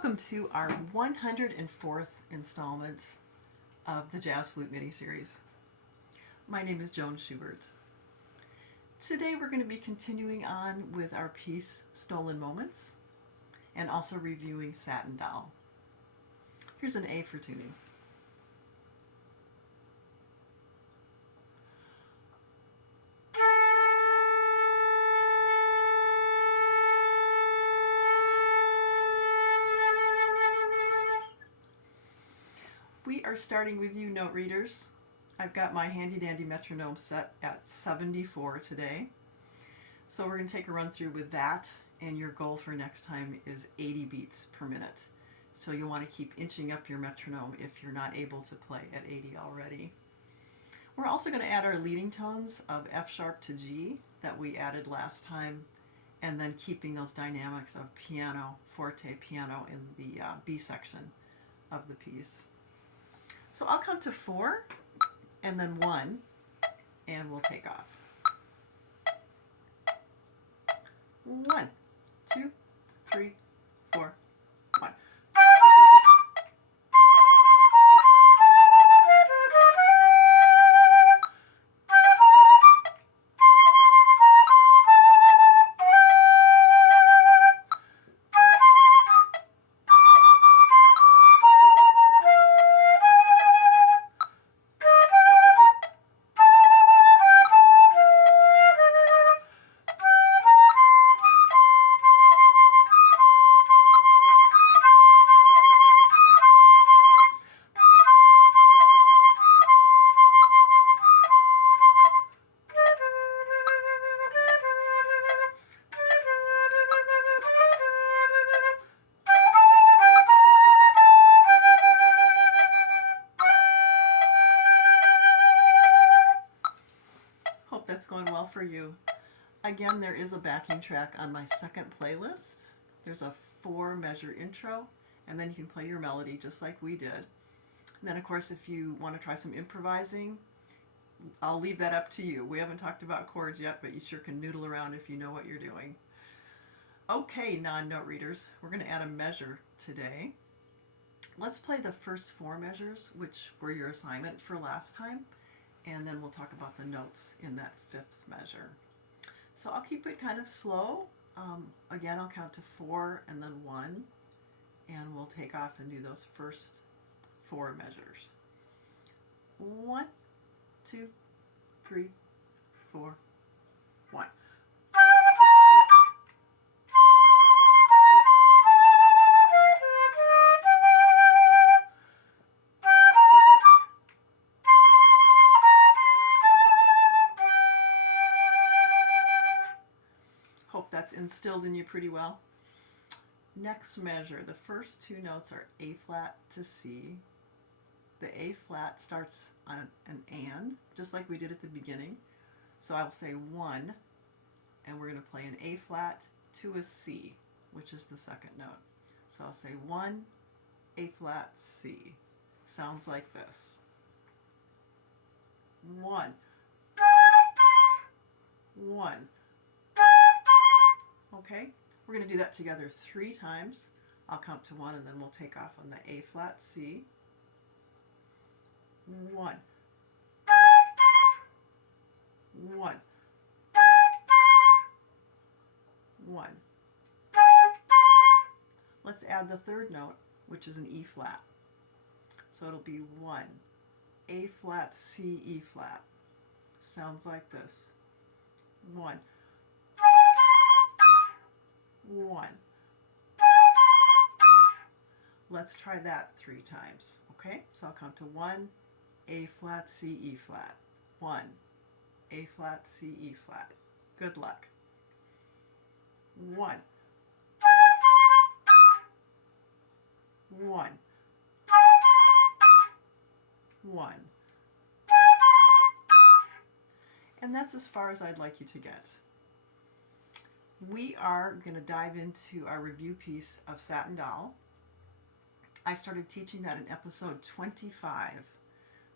Welcome to our 104th installment of the Jazz Flute mini-series. My name is Joan Schubert. Today we're going to be continuing on with our piece Stolen Moments and also reviewing Satin Doll. Here's an A for tuning. We are starting with you note readers. I've got my handy dandy metronome set at 74 today. So we're going to take a run through with that, and your goal for next time is 80 beats per minute. So you'll want to keep inching up your metronome if you're not able to play at 80 already. We're also going to add our leading tones of F sharp to G that we added last time, and then keeping those dynamics of piano, forte, piano in the B section of the piece. So I'll count to 4 and then 1 and we'll take off. 1, 2, 3, 4, 1. Hope that's going well for you. Again, there is a backing track on my second playlist. There's a 4-measure intro, and then you can play your melody just like we did. And then, of course, if you want to try some improvising, I'll leave that up to you. We haven't talked about chords yet, but you sure can noodle around if you know what you're doing. Okay, non-note readers, we're going to add a measure today. Let's play the first 4 measures, which were your assignment for last time, and then we'll talk about the notes in that 5th measure. So I'll keep it kind of slow. Again, I'll count to 4 and then 1, and we'll take off and do those first 4 measures. 1, 2, 3, 4, 1. Hope that's instilled in you pretty well. Next measure, the first 2 notes are A flat to C. The A flat starts on an and, just like we did at the beginning. So I'll say 1, and we're going to play an A flat to a C, which is the second note. So I'll say 1, A flat, C. Sounds like this. 1, 1. Okay, we're going to do that together 3 times. I'll count to 1 and then we'll take off on the A flat, C. 1, 1, 1. Let's add the third note, which is an E flat. So it'll be 1, A flat, C, E flat. Sounds like this. 1, 1. Let's try that 3 times. Okay, so I'll count to 1, A flat, C, E flat. 1, A flat, C, E flat. Good luck. 1, 1, 1. And that's as far as I'd like you to get. We are going to dive into our review piece of Satin Doll. I started teaching that in episode 25.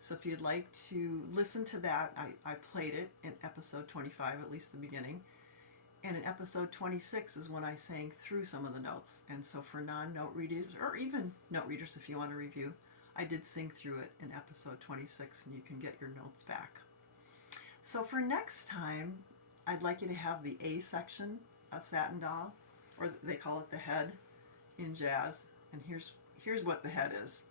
So if you'd like to listen to that, I played it in episode 25, at least the beginning. And in episode 26 is when I sang through some of the notes. And so for non-note readers, or even note readers if you want to review, I did sing through it in episode 26, and you can get your notes back. So for next time, I'd like you to have the A section of Satin Doll, or they call it the head in jazz. And here's what the head is.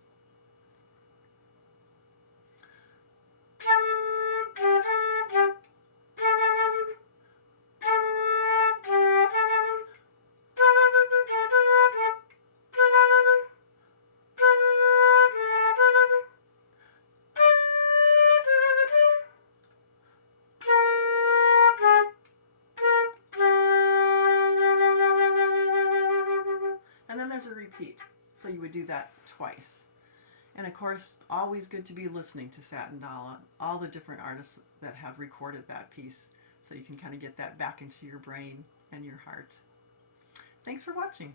And then there's a repeat. So you would do that twice. And of course, always good to be listening to Satin Doll, all the different artists that have recorded that piece, so you can kind of get that back into your brain and your heart. Thanks for watching.